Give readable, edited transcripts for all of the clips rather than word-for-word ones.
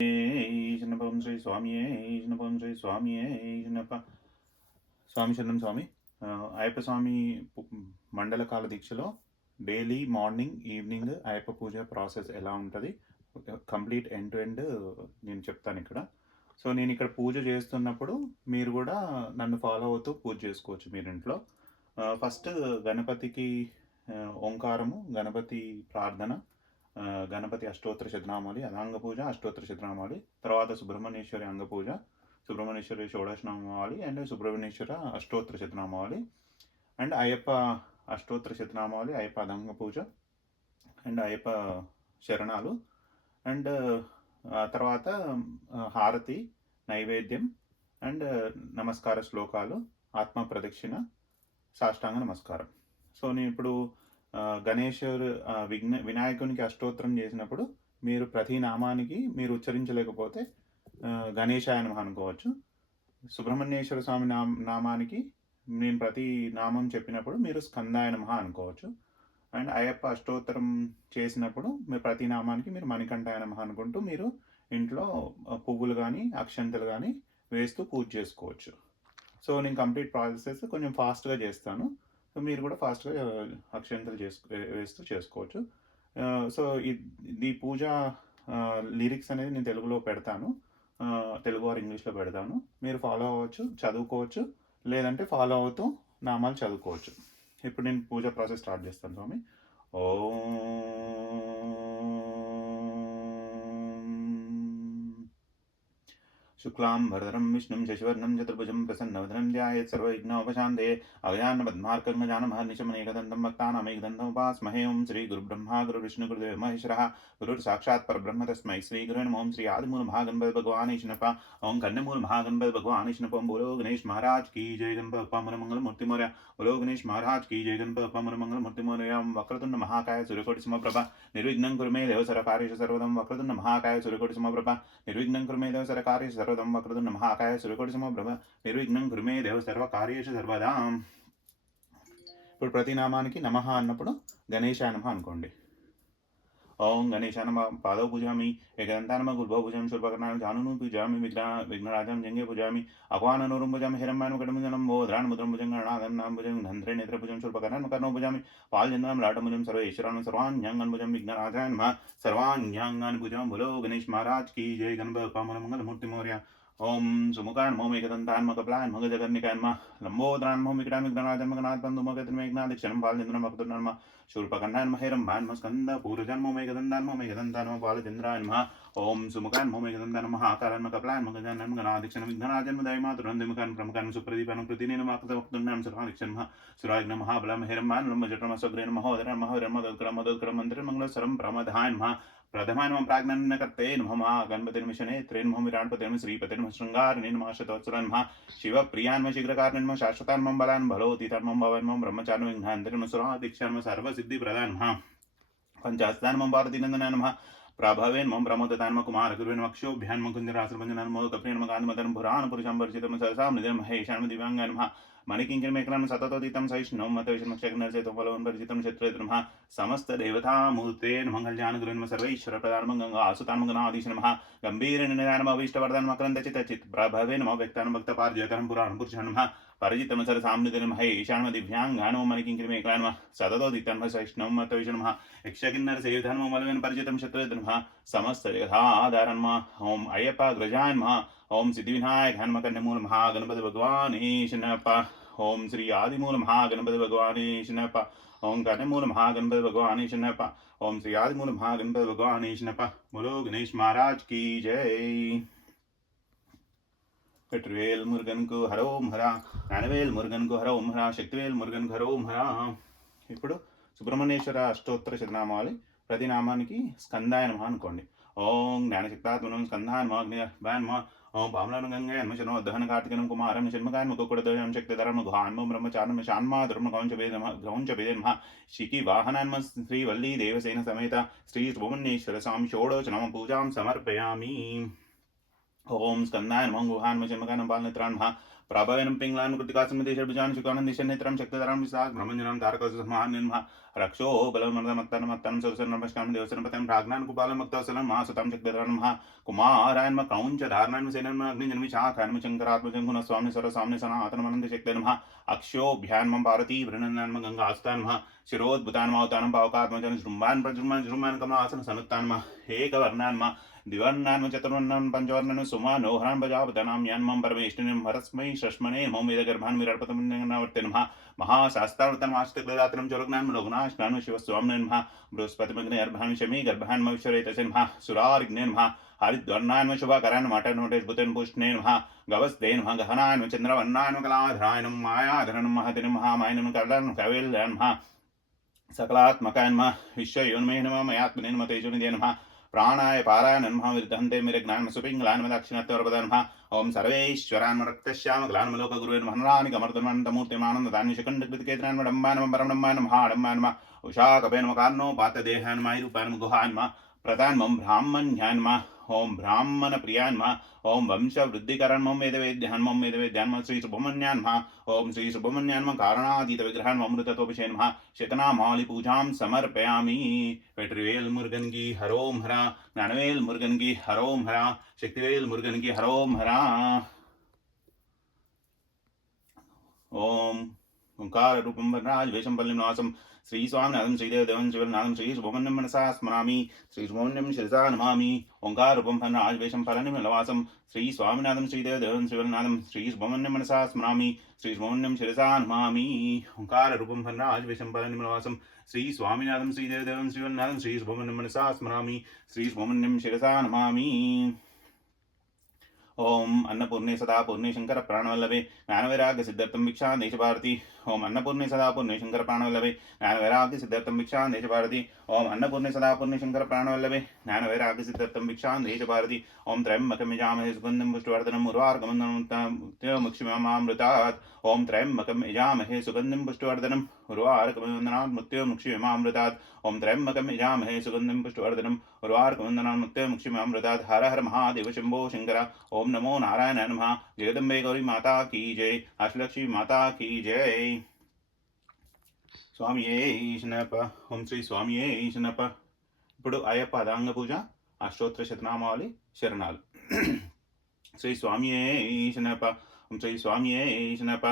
శరణపం శ్రీ స్వామి శరణపం శ్రీ స్వామి శరణప స్వామి శరణం స్వామి. అయ్యప్ప స్వామి మండల కాల దీక్షలో డైలీ మార్నింగ్ ఈవినింగ్ అయ్యప్ప పూజ ప్రాసెస్ ఎలా ఉంటుంది, కంప్లీట్ ఎండ్ టు ఎండ్ నేను చెప్తాను ఇక్కడ. సో నేను ఇక్కడ పూజ చేస్తున్నప్పుడు మీరు కూడా నన్ను ఫాలో అవుతూ పూజ చేసుకోవచ్చు మీరు ఇంట్లో. ఫస్ట్ గణపతికి ఓంకారము, గణపతి ప్రార్థన, గణపతి అష్టోత్తర శతనామాలి, అదాంగ పూజ, అష్టోత్తర శతనామాలి, తర్వాత సుబ్రహ్మణ్యేశ్వరి అంగ పూజ, సుబ్రహ్మణ్యేశ్వరి షోడశనామాలి అండ్ సుబ్రహ్మణ్యేశ్వర అష్టోత్తర శతనామాలి, అండ్ అయ్యప్ప అష్టోత్తర శతనామాలి, అయ్యప్ప అదంగ పూజ అండ్ అయ్యప్ప శరణాలు, అండ్ తర్వాత హారతి, నైవేద్యం అండ్ నమస్కార శ్లోకాలు, ఆత్మ ప్రదక్షిణ, సాష్టాంగ నమస్కారం. సో నేను ఇప్పుడు గణేశ్వరు వినాయకునికి అష్టోత్తరం చేసినప్పుడు మీరు ప్రతి నామానికి మీరు ఉచ్చరించలేకపోతే గణేశాయ నమః అనుకోవచ్చు. సుబ్రహ్మణ్యేశ్వర స్వామి నామానికి నేను ప్రతి నామం చెప్పినప్పుడు మీరు స్కందాయ నమః అనుకోవచ్చు. అండ్ అయ్యప్ప అష్టోత్తరం చేసినప్పుడు మీరు ప్రతి నామానికి మీరు మణికంఠాయ నమః అనుకుంటూ మీరు ఇంట్లో పువ్వులు కానీ అక్షంతలు కానీ వేస్తూ పూజ చేసుకోవచ్చు. సో నేను కంప్లీట్ ప్రాసెస్ కొంచెం ఫాస్ట్గా చేస్తాను, సో మీరు కూడా ఫాస్ట్గా అక్షంతలు వేస్తూ చేసుకోవచ్చు. సో ఈ పూజ లిరిక్స్ అనేది నేను తెలుగులో పెడతాను, తెలుగు ఆర్ ఇంగ్లీష్లో పెడతాను. మీరు ఫాలో అవ్వచ్చు, చదువుకోవచ్చు, లేదంటే ఫాలో అవుతూ నామాలు చదువుకోవచ్చు. ఇప్పుడు నేను పూజ ప్రాసెస్ స్టార్ట్ చేస్తాను స్వామి. शुक्लां भरधरं विष्णुं शशिवर्णं चतुर्भुजं प्रसन्नवदनं ध्यायेत् सर्वविघ्नोपशान्तये अगजाननपद्मार्कगजानमहर्निशमनेकदन्तं भक्तानामेकदन्तमुपास्महे। ओं श्री गुरुब्रह्मा गुरुविष्णुगुरुदेव महेश्वरः गुरुर्साक्षात् परब्रह्म तस्मै श्री गुरुवे नमः। ओं श्री आदिमूलमहागणपति भगवान् ईशनपा, ओं कन्यामूलमहागणपति भगवान् ईशनपा। बोलो गणेश महाराज की जय, गणपति बप्पा मोरया मूर्ति मोरया। बोलो गणेश महाराज की जय, गणपति बप्पा मोरया मूर्ति मोरया। वक्रतुंड महाकाय सूर्यकोटि समप्रभा निर्विघ्नं कुरु मे देव सर्वकार्येषु सर्वदा। वक्रतुंड महाकाय सूर्यकोटि समप्रभा निर्विघ्नं कुरु मे देव सर्वकार्येषु सर्वदा। वक्रतुंड महाकाय सूर्यकोटि समप्रभा निर्विघ्नं कुरु मे देव सर्वकार्येषु सर्वदा. ఇప్పుడు ప్రతి నామానికి నమః అన్నప్పుడు గణేశాయ నమః అనుకోండి. ఓం గణేశాయ నమః పాదౌ పూజామి, ఏకదంతాయ నమః గురుభౌ పూజామి, శూర్పకర్ణాయ జానును పూజామి, విఘ్నరాజం జంగే పూజామి, అపాననూరం పూజామి, హిరణ్మయం కటముజనం బోధ్రాన్ ముద్రం భుజం గణనాథం నామ భుజం ధంధ్రే నేత్ర భుజం, శూర్పకర్ణం కర్ణో పూజామి, పాల్చంద్రం లాటముజం, సర్వేశ్వరాన్ సర్వాణ్యాంగన్ భుజం, విఘ్నరాజాయ నమః సర్వాణ్యాంగాన్ భుజం. బోలో గణేష్ మహారాజ్ की जय, गणपति बप्पा मोरया मूर्ति मोरया. ओम सुमुखान मोम एकदंतान मकप्लान मग जगन्निकान म लंबोदरान मोम विकटान विघ्नराजन मगनाथ बंधु मगतन मेघनाथ क्षणं बालचंद्रन मकतुर्न म शूर्पकर्णान महिरं मान मस्कंद पूर्वजन मोम एकदंतान म बालचंद्रान म ओम सुमुखान मोम एकदंतान म आकारान मकप्लान मगजान मगनाथ क्षणं विघ्नराजन मदयमा तुरंदमुखान प्रमुखान सुप्रदीपान प्रतिनेन मकत वक्तुर्नाम सर्वाक्षण म सुराग्न महाबल महिरं मान लंब जटम सग्रेन महोदरन महोदरन मदोत्क्रम मंत्र मंगल सरम प्रमदान म प्रथमान मम प्राज्ञानकर्ते नमः गणपति मिशने त्रेन नमः विराटपते नमः श्रीपते नमः शृंगारने नमः शतोत्सरान् नमः शिवप्रियान् नमः शीघ्रकारणं नमः शाश्वतान् नमः बलान् भलोतीतान् नमः भवान् नमः ब्रह्मचारिणं विघ्नान्तरे नमः सुरादीक्षान् नमः सर्वसिद्धिप्रदान् नमः पंचास्तान् नमः भारतीनन्दनान् नमः प्रभवेन मम प्रमोदतान् नमः कुमारगुरुवेन मक्षोभ्यान् नमः कुञ्जरासुरभञ्जनान् नमः कप्रेण नमः कान्तिमदनं पुराणपुरुषं परिचितं सहसां निधनं महेशान् दिव्याङ्गान् नमः मणिकिङ्करमेकलं सततोदितं सहिष्णुं मतविषन्मक्षग्नर्चेतं फलवन् परिचितं क्षेत्रेतं नमः समस्त देवतामूर्ते नमः कल्याणगुरुवे नमः सर्वैश्वरप्रदानं गङ्गासुतान् गणाधीश नमः गम्भीरनिधानम् अभीष्टवरदानं मकरन्दचित्तचित् प्रभवे नमः व्यक्तानं भक्तपारिजातं पुराणपुरुषं नमः परिचितं सरसाम्निधनं महेशान् दिव्याङ्गान् नमः मणिकिङ्करमेकलं नमः सततोदितं सहिष्णुं मतविषं नमः यक्षकिन्नरसेवितं नमः फलवन् परिचितं क्षेत्रेतं नमः समस्त देवताधारं नमः ओम अय्यप्पग्रजाय नमः ओम सिद्धिविनायक हनुम कन्यामूल महागणपति भगवान ईशनपा। ओम श्री आदिमूल महागणपति भगवान ईशनपा। ओम कन्यामूल महागणपति भगवान ईशनपा। ओम श्री आदिमूल महागणपति भगवान ईशनपा। बोलो गणेश महाराज की जय. कटवेल मुरुगन को हरोम हरा, रणवेल मुरुगन को हरोम हरा, शक्तिवेल मुरुगन को हरोम हरा. ఇప్పుడు సుబ్రహ్మణ్యేశ్వర అష్టోత్తర శతనామావళి ప్రతి నామానికి స్కందాయ నమః అనుకోండి. ఓం జ్ఞానశక్తాత్మనం స్కందాయ నమః అగ్నిర్భాయ నమః ओम पावनं गंगे अन्मशनो दहन कार्तिकनं कुमारं शन्मकान मुकुकुडदयं शक्तिधरं घान्मं ब्रह्मचारं शान्मा धर्म गौंच वेद नमः शिखी वाहनान्म श्री वल्ली देवसेन समेत श्री सुब्रह्मण्येश्वर स्वामी षोडश नमः पूजां समर्पयामि. ओम स्कंदाय नमः गुहान्म शन्मकानं पालनेत्रान् नमः प्रभवेनं पिङ्गलान् कृतिकासमितिशर्भुजान् शुकानन्दिशन्नेत्रं शक्तिधरं विशाख ब्रह्मजनं तारकसमान्यन्मः रक्षो बलमर्दमत्तनमत्तनं सुरसन्नमस्कां देवसनपतं प्राज्ञान् कुपालं मक्तवसलं महासुतं शक्तिधरन्मः कुमारान्म क्रौञ्च धारणान्म सेनन्म अग्निजन्मिशाखान्म शङ्करात्मजं गुणस्वामि सरस्वामि सनातनमनन्तशक्तिर्नमः अक्षोभ्यान्म भारती वृणन्नन्म गङ्गास्तान्मः शिरोद्भुतान्मावतानं पावकात्मजं जृम्बान् प्रजृम्बान् जृम्बान् कमलासन सनुत्तान्मः एकवर्णान्म द्विवर्णान् चतुर्वर्णान् पञ्चवर्णान् सुमानोहरान् प्रजापतनां यान्मं परमेष्टिनं हरस्मै षष्मणे नमो वेदगर्भान् विरर्पतमन्यवर्तिनमः महाशास्त्रावतन्माष्टकदात्रं चोरग्नान् लोकनाशनान् शिवस्वामिनं नमः बृहस्पतिमग्ने अर्भान् शमी गर्भान् मविश्वरेतसे नमः सुरारिग्ने नमः हरिद्वर्णान् शुभकरान् मठनोटेशभूतेन पुष्णे नमः गवस्ते नमः गहनान् चन्द्रवर्णान् कलाधराय नमः मायाधरन् महति नमः मायनं कलान् कविल्यान् नमः सकलात्मकाय नमः विश्वयोन्मे नमः मयात्मने नमः तेजोनिधे नमः प्राणाय पाराय नमः विदधन्ते मेरे ज्ञान सुपिंगलान् दक्षिणत्वरपदान् नमः ओम सर्वेश्वरान् रक्तश्याम ग्लान् लोकगुरुन् महनानि कमर्दनन्तमूर्तिमानन्ददान्य शकण्डकृतकेतनान् डम्बान् परमडम्बान् महाडम्बान् नमः उषाकपे नमः कार्णो पातदेहान् मायुरूपान् गुहान् नमः प्रधान् मम ब्राह्मण्यान् नमः ओम ब्राह्मण प्रियान् नमः ओम वंशवृद्धिकरन् मम वेदवेद्यान् मम वेदवेद्यान् नमः श्री सुब्रह्मण्यान् नमः ओम श्री सुब्रह्मण्यान् नमः कारणातीत विग्रहान् मम अमृतत्वभिषेक नमः शतनामावली पूजां समर्पयामि वेट्रिवेल मुरुगन की हरोम हरा ज्ञानवेल मुरुगन की हरोम हरा शक्तिवेल मुरुगन की हरोम हरा ओम ओंकार रूपं वरराज वेशं पल्लिनिवासं श्री स्वामिनाथं श्रीदेवदेवं शिवनाथं श्री सुब्रह्मण्यं मनसा स्मरामि श्री सुब्रह्मण्यं शिरसा नमामि ओंकार रूपं वरराज वेशं पल्लिनिवासं श्री स्वामिनाथं श्रीदेवदेवं शिवनाथं श्री सुब्रह्मण्यं मनसा स्मरामि श्री सुब्रह्मण्यं शिरसा नमामि ओंकार रूपं वरराज वेशं पल्लिनिवासं श्री स्वामिनाथं श्रीदेवदेवं शिवनाथं श्री सुब्रह्मण्यं मनसा स्मरामि श्री सुब्रह्मण्यं शिरसा नमामि ओम अन्नपूर्णे सदा पूर्णे शंकर प्राणवल्लभे ज्ञानवैराग्य सिद्धार्थं भिक्षा देश भारती ओम अन्नपूर्णे सदा पूर्णे शंकर प्राणवल्लभे ज्ञानवैराग्य सिद्धार्थं भिक्षा देश भारती ओम अन्नपूर्णे सदा पूर्णे शंकर प्राणवल्लभे ज्ञानवैराग्य सिद्धार्थं भिक्षा देश भारती ओम त्र्यंबकं यजामहे सुगन्धं पुष्टिवर्धनम् उर्वारुकमन्दनामृतात् ओम त्र्यंबकं यजामहे सुगन्धिं पुष्टिवर्धनम् उर्वारुकमन्दनात् मृत्युमुक्षीयमामृतात् ओम त्र्यंबकं यजामहे सुगन्धिं पुष्टिवर्धनम् उर्वारुकमन्दनात् मृत्युमुक्षीयमामृतात् हर हर महादेव शंभो शंकर ओम नमो नारायण नमः जगदम्बे गौरी माता की जय अष्टलक्ष्मी माता की जय స్వామియే ఈశనప ఓం శ్రీ స్వామియే ఈశనప ఇప్పుడు అయ్యప్ప అదాంగ పూజ అష్టోత్తర శతనామావళి శరణాలు శ్రీ స్వామియే ఈశనప ఓం శ్రీ స్వామియే ఈశనప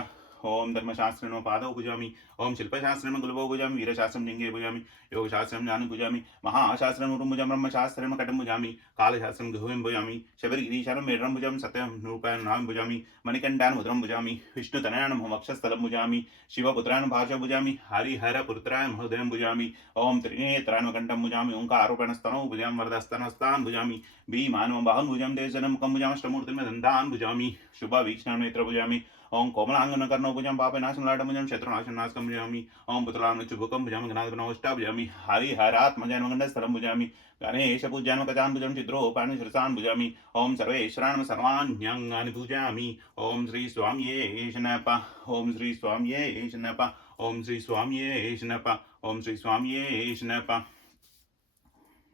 ओम धर्मशास्त्रेण पादौ पूजामि ओम शिल्पशास्त्रेण गुलभौ पूजामि वीरशास्त्रं लिंगे पूजामि योगशास्त्रं ज्ञानं पूजामि महाशास्त्रं उरुभुजं ब्रह्मशास्त्रेण कटं पूजामि कालशास्त्रं गुह्यं पूजामि शबरिगिरीशानं मेढ्रं पूजामि सत्यं रूपायं नाम पूजामि मणिकण्ठान् मुद्रं पूजामि विष्णुतनयानं वक्षस्थलं पूजामि शिवपुत्रान् भाषं पूजामि हरिहरपुत्रान् हृदयं पूजामि ओम त्रिनेत्रान् कण्ठं पूजामि ओंकारोपणस्तनौ पूजामि वरदस्तनस्तान् पूजामि भीमानं बाहुं पूजामि देशनं मुखं पूजामि अष्टमूर्तिं दन्तान् पूजामि शुभवीक्षणं नेत्र पूजामि ओम कोमलांगन कर्णो भुजां पापनाशं लाडभुजां शत्रुनाशं नाशकं भुजामि ओम पुतलां चुबुकं भुजामि गणाधिपनौष्टा भुजामि हरिहरात्मजान् गण्डस्थलं भुजामि गणेशपूज्यान् गजान् भुजां चिद्रोपान् शिरसान् भुजामि ओम सर्वेश्वरान् सर्वाण्यङ्गानि पूजामि ओम श्री स्वामिये शनप ओम श्री स्वामिये शनप ओम श्री स्वामिये शनप ओम श्री स्वामिये शनप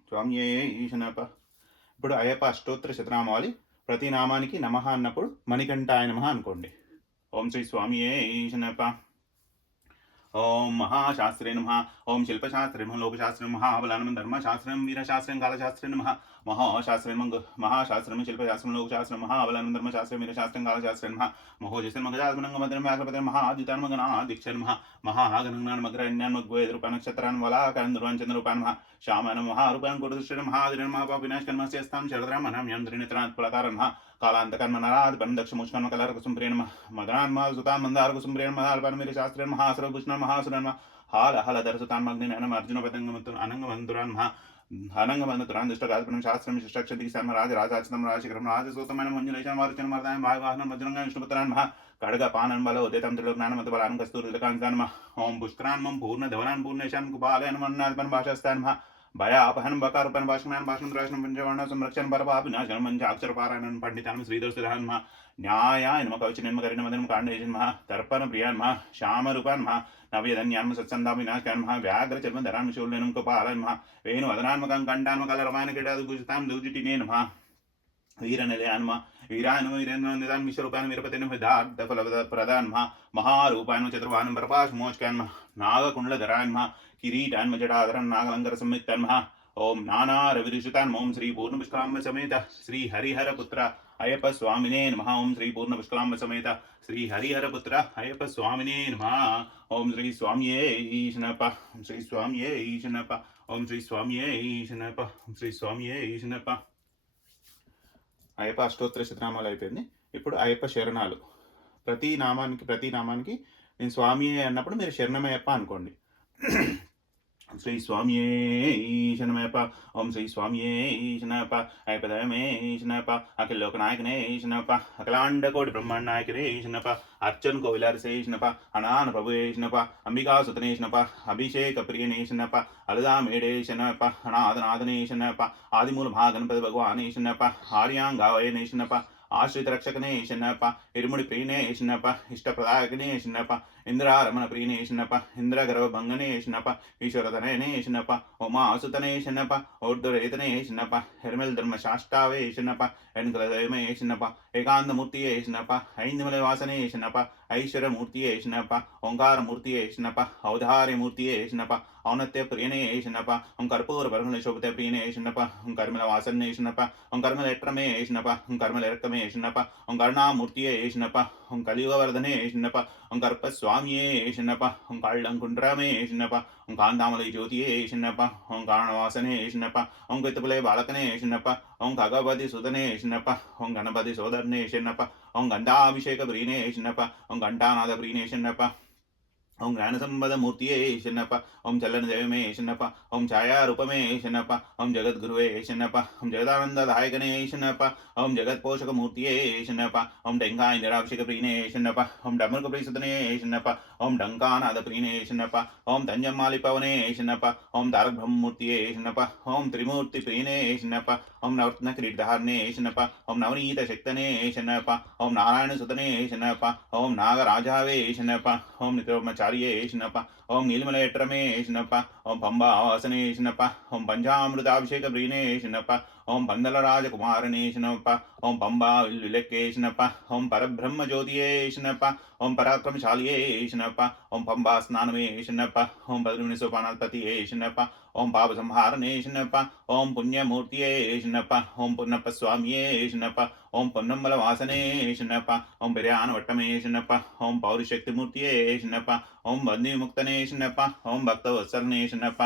स्वामिये शनप ఇప్పుడు అయ్యప్ప అష్టోత్తర శతనామావళి ప్రతి నామానికి నమః అన్నప్పుడు మణికంఠాయ నమః అనుకోండి ओम श्री स्वामिये शनप ओम महाशास्त्रे नमः ओम शिल्पशास्त्रे नमः लोकशास्त्रे नमः महाबलानं धर्मशास्त्रं वीरशास्त्रं कालशास्त्रे नमः महाशास्त्रे शिल्पशास्त्रं लोकशास्त्रं महाबलानं धर्मशास्त्रं वीरशास्त्रं कालशास्त्रे नमः महोजस्त्रं मगजात्मनं मदनं व्याघ्रपतिं महादितान् मगनादिक्षन् नमः महागणनान् मग्रण्यान् मग्वेदरूपान् नक्षत्रान् वलाकान् ध्रुवान् चन्द्ररूपान् नमः श्यामानं महारूपान् कुरुदृष्टिं महादिनं महापापिनाशकर्मस्यस्तां शरद्रां मनाम्यां त्रिनेत्रान् फलकारं नमः कालांतकर्म नराधिपन दक्षमुष्कर्म कलरकुसुम्प्रेण मदनान् सुतान् मन्दारकुसुम्प्रेण मदाल्पान् मेरशास्त्रेण महासुरभूषणान् महासुरान् हाल हलधरसुतान् मग्निनयनम् अर्जुनपतङ्गमन्तुन् अनङ्गमन्तुरान् अनङ्गमन्तुरान् दुष्टगात्पनं शास्त्रं शिष्टक्षति सर्मराज राजाचितं राजशिखरं राजसूतमैनं मञ्जुलेशं वारुचनं वर्धानं वायुवाहनं वज्रङ्गं विष्णुपुत्रान् महा खड्गपानं बलोदितं त्रिलोकज्ञानमतबलान् कस्तूरिलकान्तान् ओम पुष्करान् मम पूर्णधवनान् पूर्णेशान् कुपालयन् मन्नादिपन् भाषस्तान् भयापहनं बकारूपं भाषणान् भाषणं द्राशनं पंचवर्णं संरक्षणं परपापिनाशनं पंचाक्षरपारायणं पंडितान् श्रीधरसुधान् महा न्यायाय नमः कवचनं करिणमदनं काण्डेशन् महा तर्पणप्रियान् महा श्यामरूपान् महा नव्यधन्यान् सत्सन्दाविनाशकान् महा व्याघ्रचर्मधरान् शूलेनं कपालान् महा वेणुवदनान्मकं कण्ठान्मकलरवान् क्रीडादिभूषितां दुर्जिटिनेन महा వీరనిలయాన్మ వీరాయన వీరేంద్రనిదాన్ విశ్వరూపాయన వీరపతిని విధార్థ ఫలప్రదాన్మ మహారూపాయన చతుర్వానం ప్రపాశమోచకాన్మ నాగకుండధరాన్మ కిరీటాన్మ జటాధరన్ నాగలంకర సంయుక్తాన్మ ఓం నానా రవిరిషుతాన్ ఓం శ్రీ పూర్ణపుష్కలాంబ సమేత శ్రీ హరిహరపుత్ర అయ్యప్ప స్వామినే నమః ఓం శ్రీ పూర్ణపుష్కలాంబ సమేత శ్రీ హరిహరపుత్ర అయ్యప్ప స్వామినే నమః ఓం శ్రీ స్వామియే ఈశనప ఓం శ్రీ స్వామియే ఈశనప ఓం శ్రీ స్వామియే ఈశనప ఓం శ్రీ స్వామియే ఈశనప. అయ్యప్ప అష్టోత్తర శతనామాలు అయిపోయింది. ఇప్పుడు అయ్యప్ప శరణాలు. ప్రతి నామానికి నేను స్వామి అన్నప్పుడు మీరు శరణమయ్యప్ప అనుకోండి. శ్రీ స్వామియే ఈశనమయ్యప్ప ఓం శ్రీ స్వామియే ఈశనప్ప అయ్యప్పదయమే ఈశనప్ప అఖిల లోక నాయకనే ఈశనప్ప అఖిలాండ కోటి బ్రహ్మాండ నాయకనే ఈశనప్ప అర్చన్ కోవిలారసే ఈశనప్ప అనాన ప్రభు ఈశనప్ప అంబికా సుతనేశనప్ప అభిషేక ప్రియనేశనప్ప అలదా మేడేశనప్ప అనాథనాథనేశనప్ప ఆదిమూల మహాగణపతి భగవానేశనప్ప ఆర్యాంగావయనేశనప్ప ఆశ్రిత రక్షకనేశనప్ప ఇరుముడి ప్రియనేశనప్ప ఇష్టప్రదాయకనేశనప్ప ఇంద్రారమణ ప్రియనేశనప్ప ఇంద్రగర్భభంగనేశనప్ప ఈశ్వరధనేశనప్ప ఉమాసుతనేశనప్ప ఊర్ధురేతనేశనప్ప హిర్మిల్ ధర్మశాష్టావేశనప్ప ఎన్కలదయమేశనప్ప ఏకాంతమూర్తియేశనప్ప ఐందిమలవాసనేశనప్ప ఐశ్వరమూర్తియేశనప్ప ఓంకారమూర్తియేశనప్ప ఔదార్యమూర్తియేశనప్ప ఔన్నత్య ప్రియనేశనప్ప ఓం కర్పూర పరమల శోభత ప్రియనేశనప్ప ఓం కర్మల వాసనేశనప్ప ఓం కర్మల ఎట్రమేశనప్ప ఓం కర్మల ఎరకమేశనప్ప ఓం కరుణామూర్తియేశనప్ప ఓం కలియుగవర్ధనేశనప్ప ఓం కర్పస్వామియేశనప్ప ఓం కాళ్ళంకుంట్రమేశనప్ప ఓం కాంతామలై జ్యోతియేశనప్ప ఓం కారణవాసనేశనప్ప ఓం కితుపులే బాలకనేశనప్ప ఓం ఖగపతి సుధనేశనప్ప ఓం గణపతి సోదరనేశనప్ప ఓం గంటాభిషేక ప్రియనేశనప్ప ఓం ఘంటానాథ ప్రియనేశనప్ప ఓం జ్ఞానసంపద మూర్తియేశనప్ప ఓం చల్లని దేవమేశనప్ప ఓం ఛాయారూపమేశనప్ప ఓం జగద్గురువేశనప్ప ఓం జగదానందదాయకనేశనప్ప ఓం జగత్పోషకమూర్తియేశనప్ప ఓం టెంకాయ నిరాభిషేక ప్రియనేశనప్ప ఓం డమరుక ప్రియసుధనేశనప్ప ఓం డంకానాథ ప్రియనేశనప్ప ఓం తంజమ్మాలిపవనేశనప్ప ఓం తారక బ్రహ్మమూర్తియేశనప్ప ఓం త్రిమూర్తి ప్రియనేశనప్ప ఓం నవరత్న కిరీటధారణేశనప్ప ఓం నవనీత శక్తనేశనప్ప ఓం నారాయణ సుతనేశనప్ప ఓం నాగరాజావేశనప్ప ఓం నిత్యబ్రహ్మచార్యేశనప్ప ఓం నీలిమలయట్రమేశనప్ప ఓం పంబావాసనేశనప్ప ఓం పంచామృతాభిషేక ప్రియనేశనప్ప ఓం పందల రాజకుమారనేశనప్ప ఓం పంబా విలక్కేశనప్ప ఓం పరబ్రహ్మ జ్యోతియేశనప్ప ఓం పరాక్రమశాలియేశనప్ప ఓం పంబా స్నానమేశనప్ప ఓం పద్మిని సోపానాధిపతియేశనప్ప ఓం పాప సంహారనేశనప్ప ఓం పుణ్యమూర్తియేశనప్ప ఓం పున్నప్ప స్వామియేశనప్ప ఓం పొన్నమ్మల వాసనేశనప్ప ఓం బిర్యానవట్టమేశనప్ప ఓం పౌరుషక్తిమూర్తియేశనప్ప ఓం బంధిముక్తనేశనప్ప ఓం భక్తవత్సలనేశనప్ప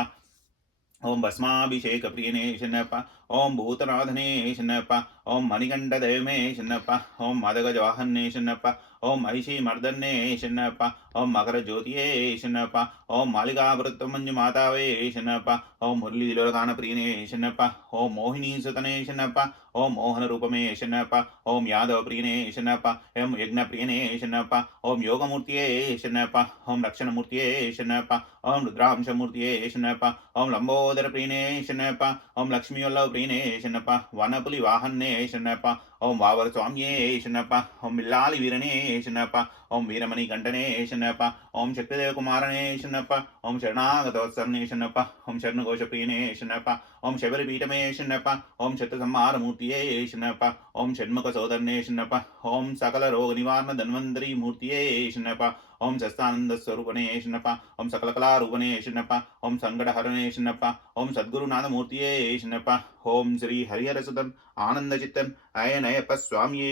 ఓం భస్మాభిషేక ప్రియనేశనప్ప ఓం భూతనాథనేశనప్ప ఓం మణికంఠదేవమేశనప్ప ఓం మదగజవాహనేశనప్ప ఓం మహిషీమర్దన్నేశనప్ప ఓం మకర జ్యోతియేశనప్ప ఓం మాలికావృత్తమంజుమాతావేశనప్ప ఓం మురళీలోకాన ప్రియనేశనప్ప ఓం మోహినీసుతనేశనప్ప ఓం మోహన రూపమేశనప్ప ఓం యాదవ ప్రియనేశనప్ప ఓం యజ్ఞ ప్రియనేశనప్ప ఓం యోగమూర్తియేశనప్ప ఓం రక్షణమూర్తియేశనప్ప ఓం రుద్రాంశమూర్తియేశనప్ప ఓం లంబోదర ప్రియనేశనప్ప ఓం లక్ష్మీవల్లభ ప్రియనేశనప్ప వనపులి వాహనేశనప్ప ఓం వావర స్వామ్యేశనప్ప ఓం బిల్లాలి వీరనేశనప్ప ఓం వీరమణి కంఠనేశనప్ప ఓం శక్తిదేవ కుమారనేశనప్ప ఓం శరణాగతవత్సరనేశనప్ప ఓం శరణఘోష ప్రియనేశనప్ప ఓం శబరిపీఠమేశనప్ప ఓం శతసంహారమూర్తియేశనప్ప ఓం షణ్ముఖ సోదరనేశనప్ప ఓం సకల రోగ నివారణ ధన్వంతరి మూర్తియేశనప్ప ఓం శస్తానంద స్వరూపనేశనప్ప ఓం సకల కళారూపనేశనప్ప ఓం సంకటహరణేశనప్ప ఓం సద్గురునాథమూర్తియేశనప్ప ఓం శ్రీ హరిహరసుతం ఆనందచిత్తన్ అయనయప్ప స్వామియే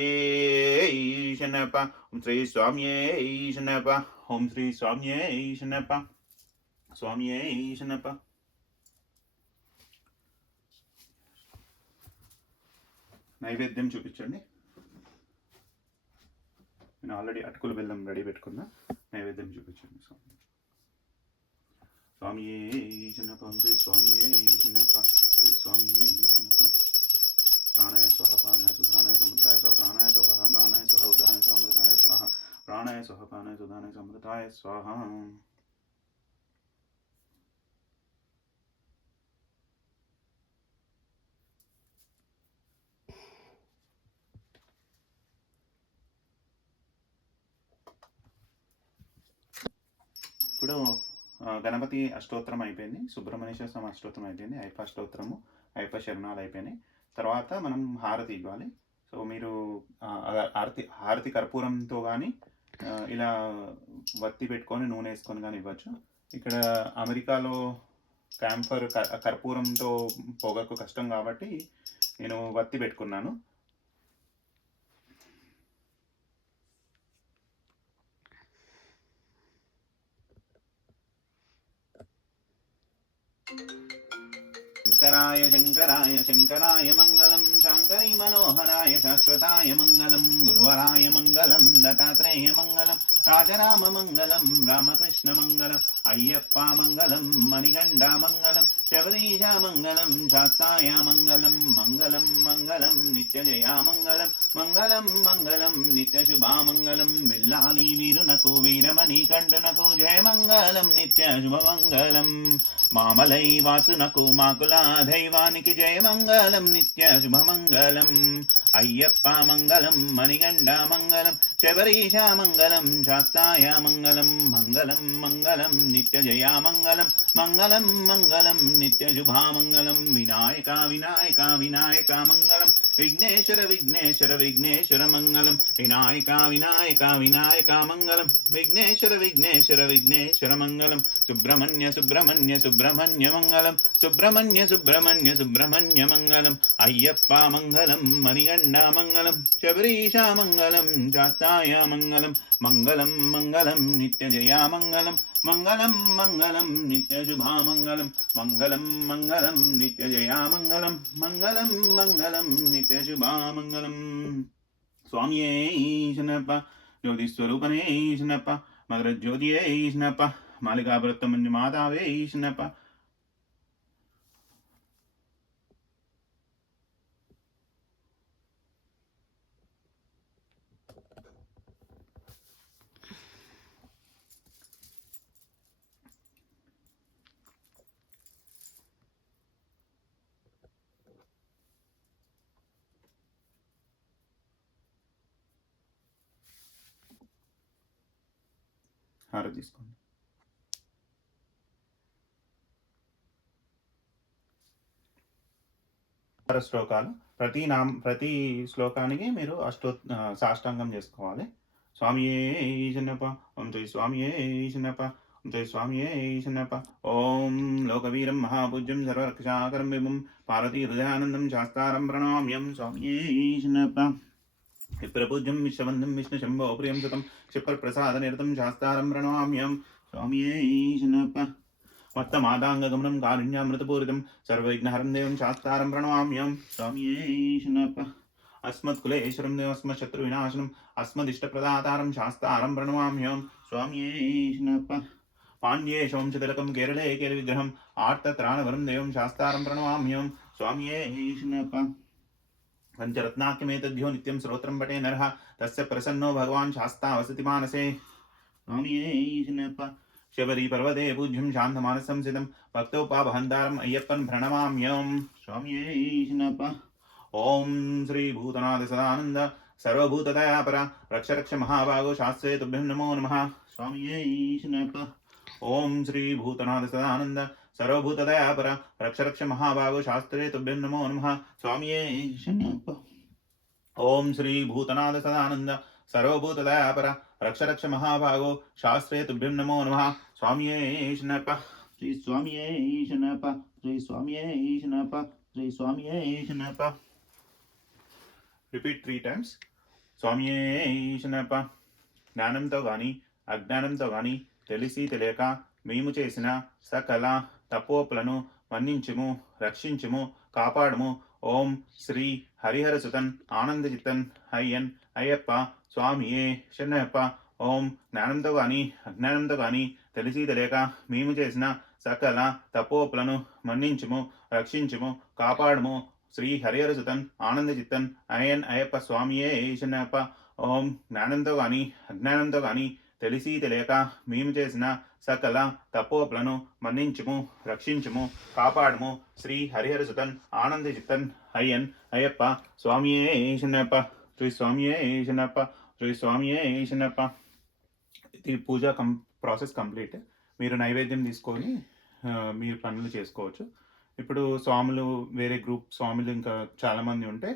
ఈశనప్ప ఓం శ్రీ స్వామియే ఈశనప్ప ఓం శ్రీ స్వామియే ఈశనప్ప స్వామియే ఈశనప్ప. నైవేద్యం చూపించండి. నేను ఆల్రెడీ అటుకులు బెల్లం రెడీ పెట్టుకున్నా. నైవేద్యం చూపించండి. స్వామియే ఈశనప్ప ఓం శ్రీ స్వామియే ఈశనప్ప శ్రీ స్వామియే ఈశనప్ప. ప్రాణాయ స్వహ ప్రాణాయ సుధానాయ సమృతాయ స్వ ప్రాణాయ స్వహ ప్రాణాయ స్వహ ఉదానాయ సమృతాయ స్వహ ప్రాణాయ స్వహ ప్రాణాయ సుధానాయ సమృతాయ స్వహ. ఇప్పుడు గణపతి అష్టోత్తరం అయిపోయింది, సుబ్రహ్మణ్యేశ్వర స్వామి అష్టోత్తరం అయిపోయింది, అయ్యప్ప అష్టోత్తరము, అయ్యప్ప శరణాలు అయిపోయినాయి. తర్వాత మనం హారతి ఇవ్వాలి. సో మీరు హారతి కర్పూరంతో కానీ ఇలా వత్తి పెట్టుకొని నూనె వేసుకొని కానీ ఇవ్వచ్చు. ఇక్కడ అమెరికాలో క్యాంఫర్ కర్పూరంతో పొగకు కష్టం కాబట్టి నేను వత్తి పెట్టుకున్నాను. శంకరాయ శంకరాయ శంకరాయ మంగళం, శాంకరీ మనోహరాయ శాశ్వతాయ మంగళం, గురువరాయ మంగళం, దత్తాత్రేయ మంగళం, రాజరామ మంగళం, రామకృష్ణ మంగళం, అయ్యప్ప మంగళం, మణికంఠ మంగళం, శబరీశ మంగళం, శాస్తాయ మంగళం, మంగళం మంగళం నిత్యజయా మంగళం, మంగళం మంగళం నిత్యశుభామంగళం, విల్లాలి వీరునకు వీరమణి కంఠునకు జయ మంగళం నిత్య శుభమంగళం, మామలై వాసునకు మాకుల దైవానికి జయ మంగళం నిత్య శుభమంగళం, అయ్యప్ప మంగళం, మణికంఠ మంగళం, శబరీశ మంగళం, శాస్తాయ మంగళం, మంగళం మంగళం నిత్య జయా మంగళం, మంగళం మంగళం నిత్య శుభామంగళం, వినాయక వినాయక వినాయక మంగళం, విఘ్నేశ్వర విఘ్నేశ్వర విఘ్నేశ్వర మంగళం, వినాయక వినాయక వినాయక మంగళం, విఘ్నేశ్వర విఘ్నేశ్వర విఘ్నేశ్వర మంగళం, సుబ్రహ్మణ్య సుబ్రహ్మణ్య సుబ్రహ్మణ్య మంగళం, సుబ్రహ్మణ్య సుబ్రహ్మణ్య సుబ్రహ్మణ్య మంగళం, అయ్యప్ప మంగళం, మణికంఠ మంగళం, శబరీశ మంగళం, శాస్తాయ మంగళం, మంగళం మంగళం నిత్య జయా మంగళం, మంగళం మంగళం నిత్య శుభామంగళం, మంగళం మంగళం నిత్య జయా మంగళం, మంగళం మంగళం నిత్య శుభామంగళం. స్వామియే ఈశనప్ప, జ్యోతి స్వరూపనే ఈశనప్ప, మగర జ్యోతియే ఈశనప్ప, మాలికాపురత్తమన్య మాతావే ఈశనప్ప. హారతి తీసుకోండి. శ్లోకాలు ప్రతి శ్లోకానికి మీరు సాష్టాంగం చేసుకోవాలి. స్వామియే ఈశనప్ప, ఓం జై స్వామియే ఈశనప్ప, ఓం జై స్వామియే ఈశనప్ప, ఓం లోకవీరం మహాపూజ్యం సర్వరక్షాకరం విభం పార్వతీ హృదయానందం శాస్తారం ప్రణామ్యం, స్వామియే ఈశనప్ప. విప్రపూజ్యం విశ్వవందం విష్ణు శంభో ప్రియం సుతం క్షిప్రప్రసాద నిరతం శాస్తారం ప్రణామ్యం, స్వామియే ఈశనప్ప. మత్తమాదాంగగమనం కారుణ్యామృతపూరితం సర్వవిఘ్నహరం దేవం శాస్తారం ప్రణమామ్యం, స్వామియే ఈశనప్ప. అస్మత్కులేశ్వరం దేవస్మశత్రువినాశనం అస్మదిష్టప్రదాతారం శాస్తారం ప్రణమామ్యం, స్వామియే ఈశనప్ప. పాండ్యేశ వంశతిలకం కేరళే కేలి విగ్రహం ఆర్తత్రాణవరం దేవం శాస్తారం ప్రణమామ్యం, స్వామియే ఈశనప్ప. పంచరత్నాఖ్యమేతద్భ్యో నిత్యం శ్రోత్రం పటే నరః తస్య ప్రసన్నో భగవాన్ శాస్తా వసతి మానసే, స్వామియే ఈశనప్ప. శబరి పర్వతే పూజ్యం శాంతమానసం సిద్ధం భక్తోపావహంతారం అయ్యప్పన్ ప్రణమామ్యం, స్వామియే ఈశనప్ప. ఓం శ్రీ భూతనాథ సదానంద సర్వభూతదయాపర రక్ష రక్ష మహాభాగో శాస్త్రే తుభ్యం నమో నమః, స్వామియే ఈశనప్ప. ఓం శ్రీ భూతనాథ సదానంద సర్వభూతదయాపర రక్ష రక్ష మహాభాగో శాస్త్రే తుభ్యం నమో నమః, స్వామియే ఈశనప్ప. ఓం శ్రీ భూతనాథ సదానంద సర్వభూతదయాపర రక్ష రక్ష మహాభాగో శాస్త్రే తుభ్యం నమో నమః, స్వామియే ఈశనప్ప. శ్రీ స్వామియే ఈశనప్ప, శ్రీ స్వామియే ఈశనప్ప, శ్రీ స్వామియే ఈశనప్ప. Repeat 3 times. స్వామియే ఈశనప్ప. జ్ఞానంతో కానీ అజ్ఞానంతో కానీ తెలిసి తెలియక మేము చేసిన సకల తపోపులను మన్నించుము, రక్షించుము, కాపాడుము. ఓం శ్రీ హరిహరసుతన్ ఆనందచిత్తన్ అయ్యన్ అయ్యప్ప స్వామియే శరణయ్యప్ప. ఓం జ్ఞానంతో కానీ అజ్ఞానంతో కానీ తెలిసి తెలియక మేము చేసిన సకల తపోపులను మన్నించుము, రక్షించుము, కాపాడుము. శ్రీ హరిహరసుతన్ ఆనందచిత్తన్ అయ్యన్ అయ్యప్ప స్వామియే శరణయ్యప్ప. ఓం జ్ఞానంతో కానీ అజ్ఞానంతో కానీ తెలిసి తెలియక మేము చేసిన సకల తపోపులను మన్నించుము, రక్షించుము, కాపాడుము. శ్రీ హరిహరసుతన్ ఆనందచిత్తన్ అయ్యన్ అయ్యప్ప స్వామియే శరణయ్యప్ప. శ్రీ స్వామియే శరణయ్యప్ప, శ్రీ స్వామియే శరణయ్యప్ప. ఇది పూజ ప్రాసెస్ కంప్లీట్. మీరు నైవేద్యం తీసుకొని మీరు పనులు చేసుకోవచ్చు. ఇప్పుడు స్వాములు వేరే గ్రూప్ స్వాములు ఇంకా చాలామంది ఉంటే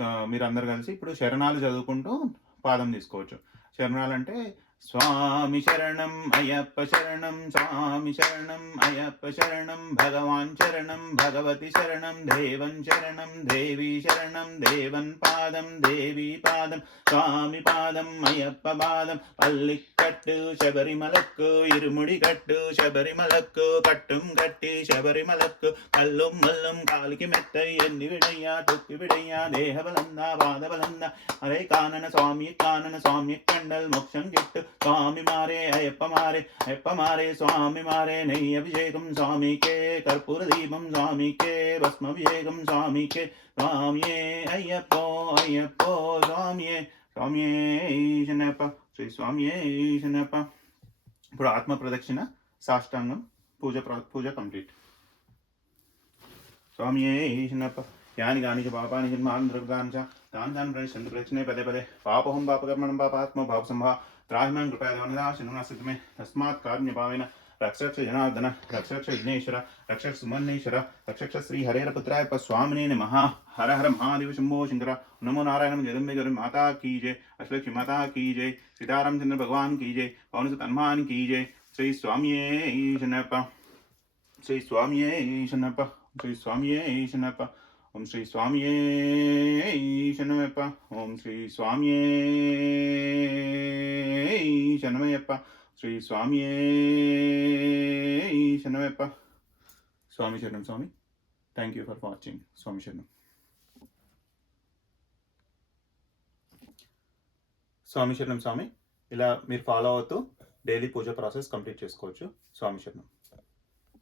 మీరందరూ కలిసి ఇప్పుడు శరణాలు చదువుకుంటూ పాదం తీసుకోవచ్చు. శరణాలంటే స్వామి శరణం అయ్యప్ప శరణం, స్వామి శరణం అయ్యప్ప శరణం, భగవాన్ శరణం భగవతి శరణం, దేవం శరణం దేవి శరణం, దేవన్ పాదం దేవి పాదం, స్వామి పాదం అయ్యప్ప పాదం, పల్లికట్టు శబరిమలక్కు, ఇరుముడి కట్టు శబరిమలక్కు, కట్టుం కట్టి శబరిమలక్కు, కల్லும் మల్லும் కాలికి మెత్తై ఎన్ని విడయ్యా తొక్కి విడయ్యా దేహబలంద పాదబలంద, అరే కానన స్వామి కండల్ మోక్షం గిట్టు, స్వామి మారే అయ్యప్ప మారే స్వామి మారే, నెయ్యి అభిషేకం స్వామికే, కర్పూర దీపం స్వామికే, భస్మాభిషేకం స్వామికే, స్వామియే అయ్యప్పో స్వామియే శనప్ప, శ్రీ స్వామియే శనప్ప. ఇప్పుడు ఆత్మ ప్రదక్షిణ సాష్టాంగం పూజ కంప్లీట్. స్వామియే శనప్ప. యాని కాని చ పాపాని జన్మాన్ దృగ్గాని చ తాన్ ప్రణశ్యంతు ప్రదక్షిణే పదే పదే, పాపహం పాపకర్మణం పాపాత్మ భావసంభవ, त्राहिमां कृपयादवनदाशिनुनासितमे तस्मात् कारुण्यभावेन रक्षक्ष जनार्दन, रक्षक्ष विघ्नेश्वर, रक्षक्ष सुमन्नेश्वर, रक्षक्ष श्री हरेरपुत्राय स्वामिने नमः. हर हर महादेव शंभो शंकर. नमो नारायण जगदम्बे गौरी माता की जय, अष्टलक्ष्मी माता की जय, सीतारामचंद्र भगवान की जय, पवन सुत हनुमान की जय. श्री स्वामिये शरणप्पा, श्री स्वामिये शरणप्पा, श्री स्वामिये शरणप्पा. ओम श्री स्वामिये शरणमयप्पा, ओम श्री स्वामिये शरणमयप्पा, श्री स्वामिये शरणमयप्पा. स्वामी शरणम स्वामी. Thank you for watching. స్వామి శరణం. స్వామి శరణం స్వామి. ఇలా మీరు ఫాలో అవుతూ డైలీ పూజ ప్రాసెస్ కంప్లీట్ చేసుకోవచ్చు. స్వామి శరణం.